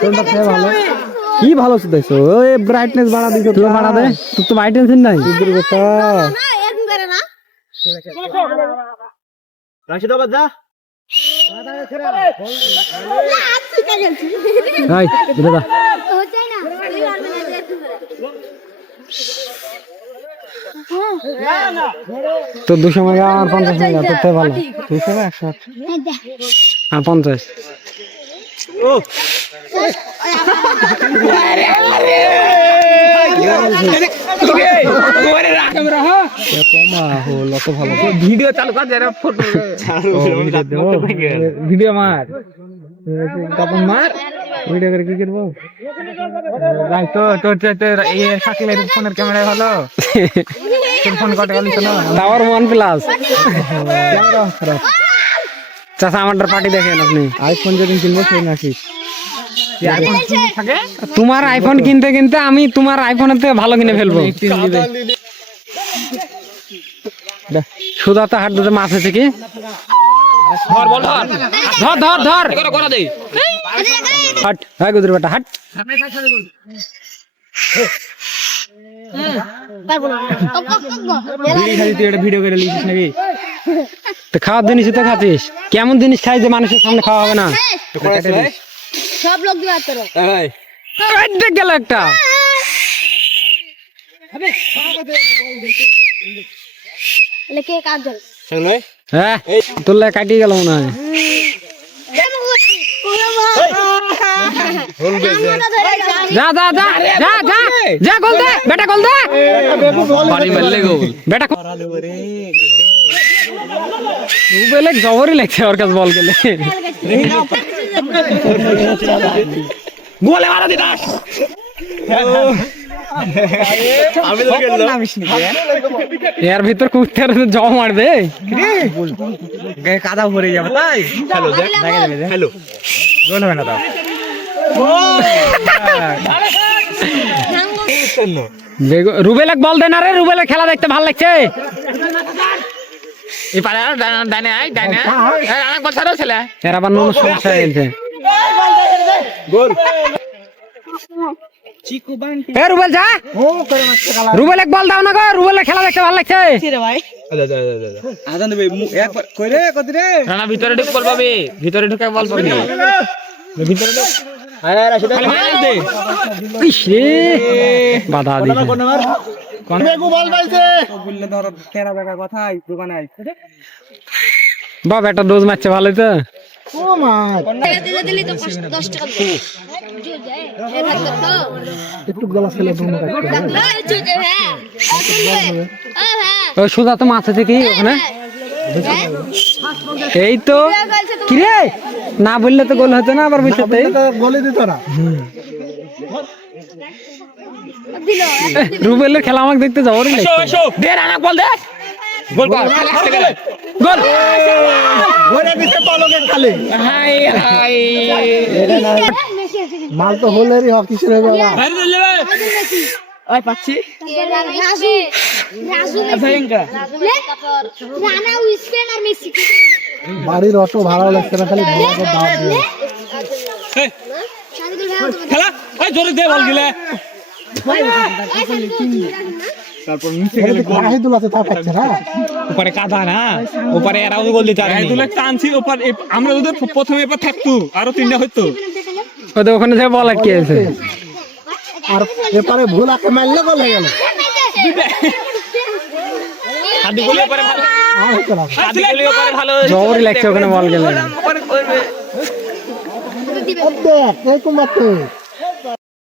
কোনটা থেকে ভালো কি ভালো শুধাইছো ওই ব্রাইটনেস বাড়া দিছো তুই বাড়া দে তুই তো ভাই টেনশন নাই সুন্দর কথা না এরকম করে না রাশিদ বাবা যা হাই দাদা হচ্ছে না তুই আর মানে একটু করে তো 200 টাকা আর 50 টাকা তোর থেকে ভালো 200 টাকা 100 আর 50 ও ভিডিও চালু কর যারা ফটো ভিডিও মার তখন মার ভিডিও করে কি করবো ভাই তো তোর এই শাকিলের ফোনের ক্যামেরা ভালো তোর ফোন কত গেল না টাওয়ার 1 প্লাস ক্যামেরা খারাপ চাচা আমাদের পার্টি দেখেন আপনি আইফোন যেদিন কিনবো সেই নাকি তোমার আইফোন কিনতে কিনতে আমি তোমার আইফোনের থেকে ভালো কিনে ফেলবো সুদাতে হাত দিতে মাছ আছে কি ধর বল ধর ধর ধর ধর করে দে হাট হ্যাঁ গুজর বেটা হাট পারবো না ভিডিও করে লিখিস নাকি তো খাওয়ার জিনিস তো খাচ্ছিস কেমন জিনিস খাই যে মানুষের সামনে খাওয়া হবে না সব লোক দিয়ে আতর দেখ গেল একটা লেকে কাজ ধর হ্যাঁ তোর লে কাটিয়ে গেল মনে হয় যা যা যা যা যা যা গোল দে বেটা গোল দে বাড়ি মারলে গোল বেটা রুবেলে জবরই লাগছে ওর কাছে বল গেলে গোলে মারা দিদাস আমি লোকে এর ভিতর কুত্তার জমা মারবে গায়ে কাদা ভরে যাবে তাই হ্যালো দেখ হ্যালো গোল হবে না দাও রুবেলাক বল দে না রে রুবেলের খেলা দেখতে ভালো লাগছে এই পারে ডানে আই ডানে অনেক বছর ছেলে এর আবার নুন সমস্যা হয়েছে গোল এ রুবেল যা রুবেল এক বল দাও না গো রুবেলের খেলা দেখতে ভালো লাগছে আজান দেবে এক কই রে কত রে রানা ভিতরে ঢুক বল পাবি ভিতরে ঢুকে বল পাবি ভিতরে ঢুক আরে রাশিদ দে ইস রে বাধা দি কোন বেগু বল পাইছে বললে ধর তেরা টাকা কথাই দোকানে আই বাবা একটা ডোজ মারছে ভালোই তো ও মা দিলে দিলি তো 10 টাকা দে জো যায় হে থাকতো তো একটু গলা ফেলে দম হ্যাঁ জো যায় হ্যাঁ হ্যাঁ ওই সুদা তো মাছ আছে কি ওখানে এই তো কি রে না বললে তো গোল হতো না আবার বলতে বলে দিত না দিল রুবেলের খেলা আমাকে দেখতে যাবো রে দে রানা বল দে গোল কর গোল ঘরে দিতে পালকে খালি হাই হাই মাল তো হলেরই হক কিসের হবে বাবা ওই পাচ্ছি রাজু রাজু ভয়ঙ্কর রানা উইসপেন আর মেসি বাড়ির অটো ভাড়া লাগছে না খালি ভাড়াটা দাও দিয়ে খেলা ওই জোরে দে বল গিলে তারপর নিচে গেলে গাহিদুল আছে তা পাচ্ছে না উপরে কাদা না উপরে এরাও গোল দিতে পারে দুলে টানছি ওপর আমরা যদি প্রথমে এবার থাকতো আরো তিনটা হইতো ওদের ওখানে যে বল আটকে আছে আর এপারে ভুল আকে মারলে গোল হয়ে গেল হাদি গোলে উপরে ভালো আর হতো না হাদি গোলে উপরে ভালো জোরে লাগছে ওখানে বল গেলে দেখ এই কুমাতে